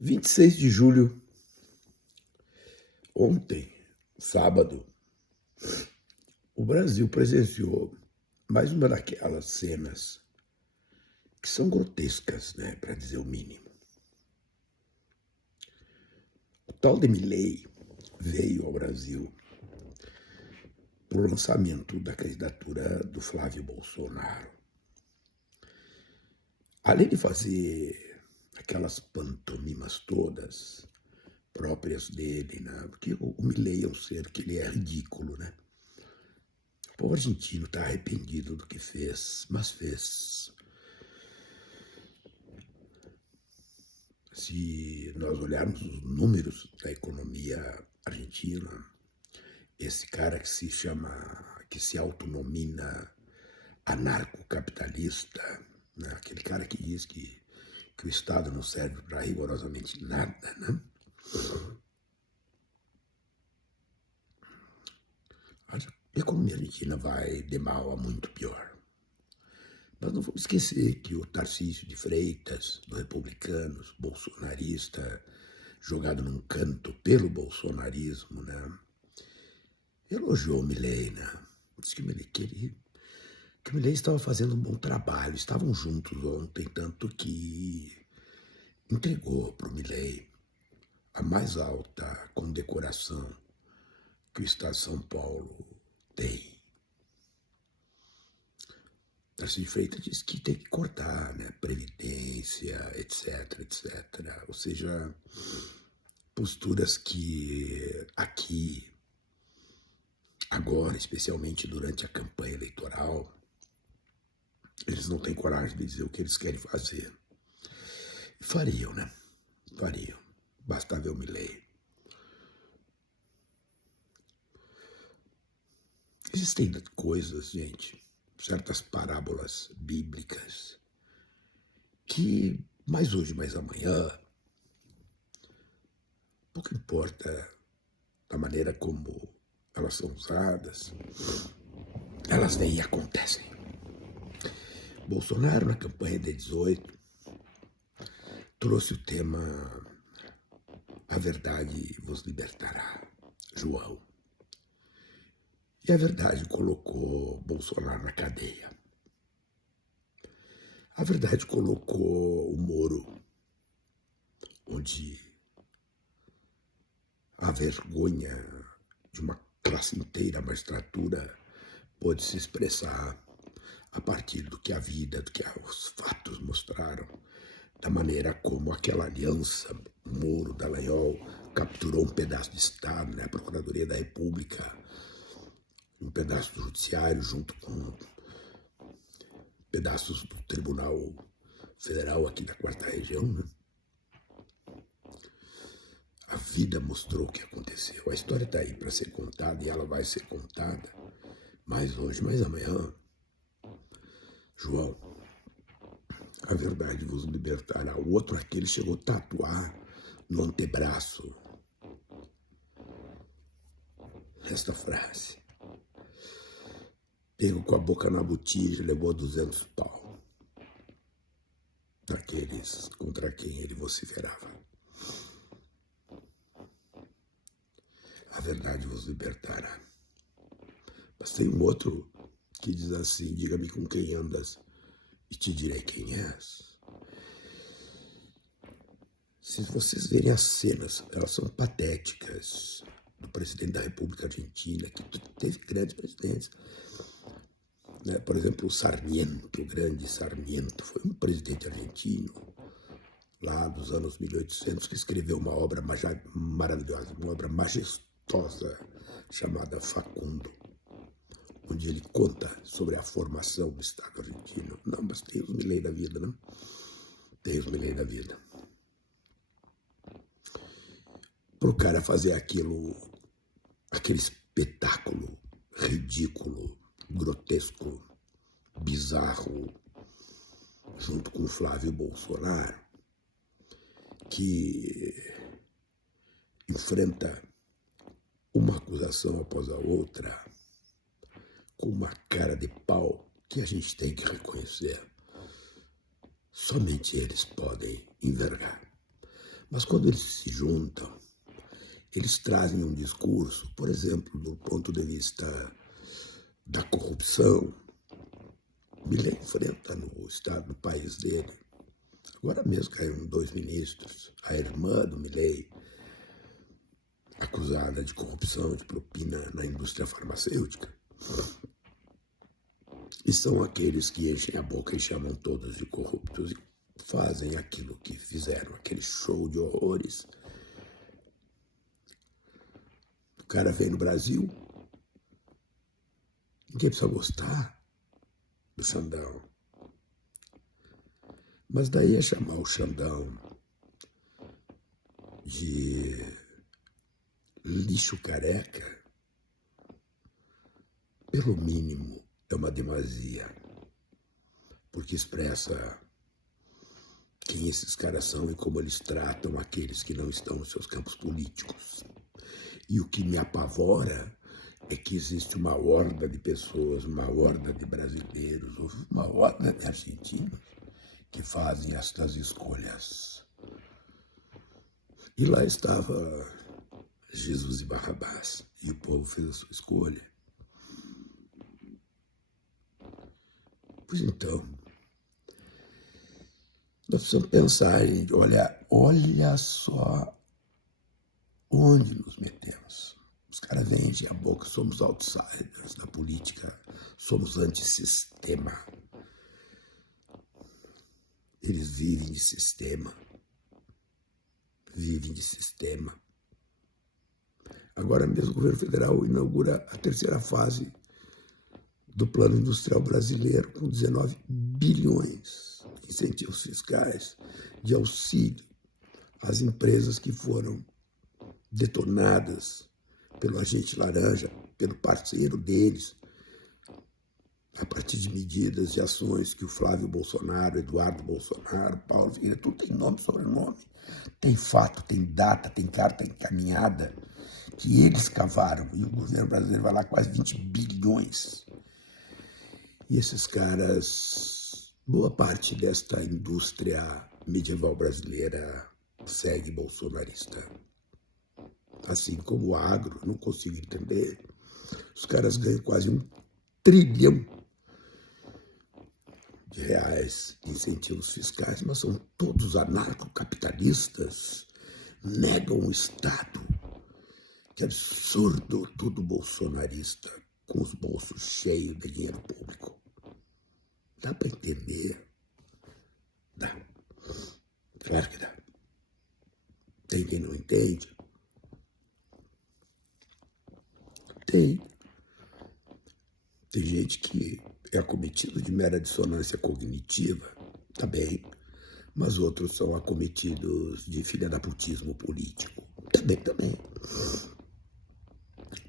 26 de julho, ontem, sábado, o Brasil presenciou mais uma daquelas cenas que são grotescas, né, para dizer o mínimo. O tal de Milei veio ao Brasil para o lançamento da candidatura do Flávio Bolsonaro. Além de fazer aquelas pantomimas todas próprias dele, né? Porque o Milei é um ser que ele é ridículo, né? O povo argentino está arrependido do que fez, mas fez. Se nós olharmos os números da economia argentina, esse cara que se autonomina anarcocapitalista, né? Aquele cara que diz que o Estado não serve para rigorosamente nada, né? A economia argentina vai de mal a muito pior. Mas não vamos esquecer que o Tarcísio de Freitas, do Republicanos, bolsonarista, jogado num canto pelo bolsonarismo, né? Elogiou o Milei, né? Disse que o Milei estava fazendo um bom trabalho, estavam juntos ontem, tanto que entregou para o Milei a mais alta condecoração que o Estado de São Paulo tem. Tarcísio de Freitas diz que tem que cortar, né? Previdência, etc, etc. Ou seja, posturas que aqui, agora, especialmente durante a campanha eleitoral, eles não têm coragem de dizer o que eles querem fazer. E fariam, né? Fariam. Basta ver o Milei. Existem coisas, gente, certas parábolas bíblicas, que mais hoje, mais amanhã, pouco importa da maneira como elas são usadas, elas vêm e acontecem. Bolsonaro, na campanha de 18, trouxe o tema "A verdade vos libertará", João. E a verdade colocou Bolsonaro na cadeia. A verdade colocou o Moro, onde a vergonha de uma classe inteira, a magistratura, pôde se expressar a partir do que a vida, do que os fatos mostraram, da maneira como aquela aliança Moro, Dallagnol, capturou um pedaço de Estado, né, a Procuradoria da República, um pedaço do Judiciário, junto com pedaços do Tribunal Federal aqui da 4ª Região, né? A vida mostrou o que aconteceu. A história está aí para ser contada e ela vai ser contada mais hoje, mais amanhã. João, a verdade vos libertará. O outro aquele chegou a tatuar no antebraço esta frase. Pego com a boca na botija, levou 200 pau daqueles contra quem ele vociferava. A verdade vos libertará. Mas tem um outro que diz assim: diga-me com quem andas e te direi quem és. Se vocês verem as cenas, elas são patéticas, do presidente da República Argentina, que teve grandes presidentes. Né? Por exemplo, o Sarmiento, o grande Sarmiento, foi um presidente argentino, lá dos anos 1800, que escreveu uma obra maravilhosa, uma obra majestosa, chamada Facundo, onde ele conta sobre a formação do Estado argentino. Não, mas tem os Milei da vida, né? Tem os Milei da vida. Para o cara fazer aquele espetáculo ridículo, grotesco, bizarro, junto com o Flávio Bolsonaro, que enfrenta uma acusação após a outra, com uma cara de pau que a gente tem que reconhecer. Somente eles podem envergar. Mas quando eles se juntam, eles trazem um discurso, por exemplo, do ponto de vista da corrupção. Milei enfrenta no estado, no país dele. Agora mesmo caíram 2 ministros. A irmã do Milei, acusada de corrupção, de propina na indústria farmacêutica. E são aqueles que enchem a boca e chamam todos de corruptos e fazem aquilo que fizeram, aquele show de horrores. O cara vem no Brasil, ninguém precisa gostar do Xandão. Mas daí é chamar o Xandão de lixo careca, pelo mínimo, é uma demasia, porque expressa quem esses caras são e como eles tratam aqueles que não estão nos seus campos políticos. E o que me apavora é que existe uma horda de pessoas, uma horda de brasileiros, uma horda de argentinos que fazem estas escolhas. E lá estava Jesus e Barrabás, e o povo fez a sua escolha. Pois então, nós precisamos pensar em, olha só onde nos metemos. Os caras enchem a boca, somos outsiders da política, somos antissistema. Eles vivem de sistema. Vivem de sistema. Agora mesmo o governo federal inaugura a 3ª fase do Plano Industrial Brasileiro, com 19 bilhões de incentivos fiscais, de auxílio às empresas que foram detonadas pelo agente laranja, pelo parceiro deles, a partir de medidas e ações que o Flávio Bolsonaro, Eduardo Bolsonaro, Paulo Vieira, tudo tem nome, sobrenome, tem fato, tem data, tem carta encaminhada, que eles cavaram, e o governo brasileiro vai lá quase 20 bilhões. E esses caras, boa parte desta indústria medieval brasileira segue bolsonarista. Assim como o agro, não consigo entender. Os caras ganham quase 1 trilhão de reais em incentivos fiscais, mas são todos anarcocapitalistas, negam o Estado. Que absurdo, tudo bolsonarista, com os bolsos cheios de dinheiro público. Dá para entender? Dá. Claro que dá. Tem quem não entende? Tem. Tem gente que é acometido de mera dissonância cognitiva, tá bem, mas outros são acometidos de filha-da-putismo político, também.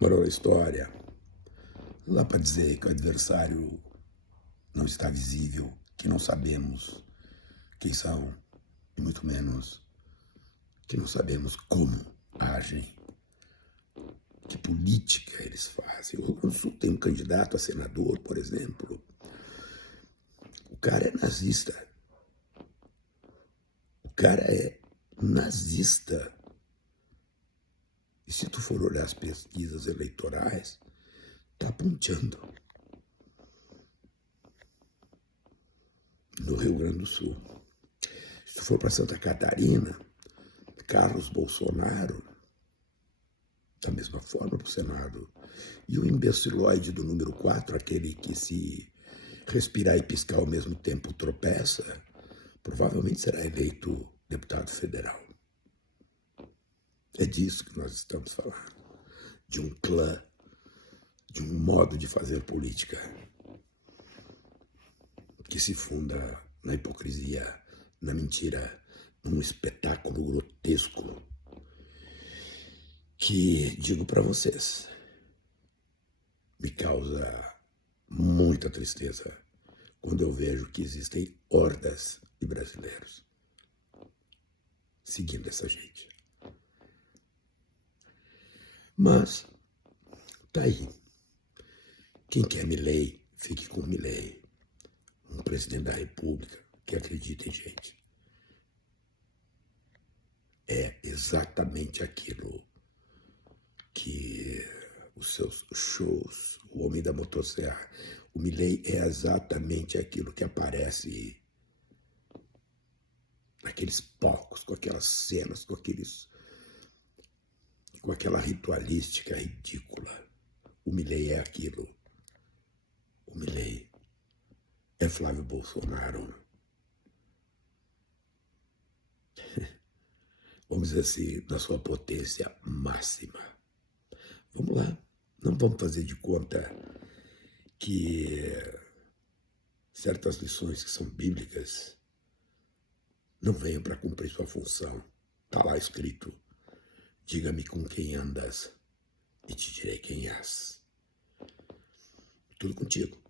Moral da história, não dá para dizer que o adversário não está visível, que não sabemos quem são, e muito menos que não sabemos como agem, que política eles fazem. O Rio Grande do Sul tem um candidato a senador, por exemplo. O cara é nazista. O cara é nazista. E se tu for olhar as pesquisas eleitorais, tá ponteando. No Rio Grande do Sul. Se tu for para Santa Catarina, Carlos Bolsonaro, da mesma forma para o Senado. E o imbecilóide do número 4, aquele que se respirar e piscar ao mesmo tempo tropeça, provavelmente será eleito deputado federal. É disso que nós estamos falando. De um clã, de um modo de fazer política que se funda na hipocrisia, na mentira, num espetáculo grotesco que, digo para vocês, me causa muita tristeza quando eu vejo que existem hordas de brasileiros seguindo essa gente. Mas, tá aí. Quem quer Milei, fique com Milei. Um presidente da República que acredita em gente. é exatamente aquilo que os seus shows, o Homem da Motosserra, o Milley é exatamente aquilo que aparece naqueles palcos, com aquelas cenas, com aquela ritualística ridícula. O Milley é aquilo. O Milley é Flávio Bolsonaro. Vamos dizer assim, na sua potência máxima. Vamos lá. Não vamos fazer de conta que certas lições que são bíblicas não venham para cumprir sua função. Está lá escrito: diga-me com quem andas e te direi quem és. Tudo contigo.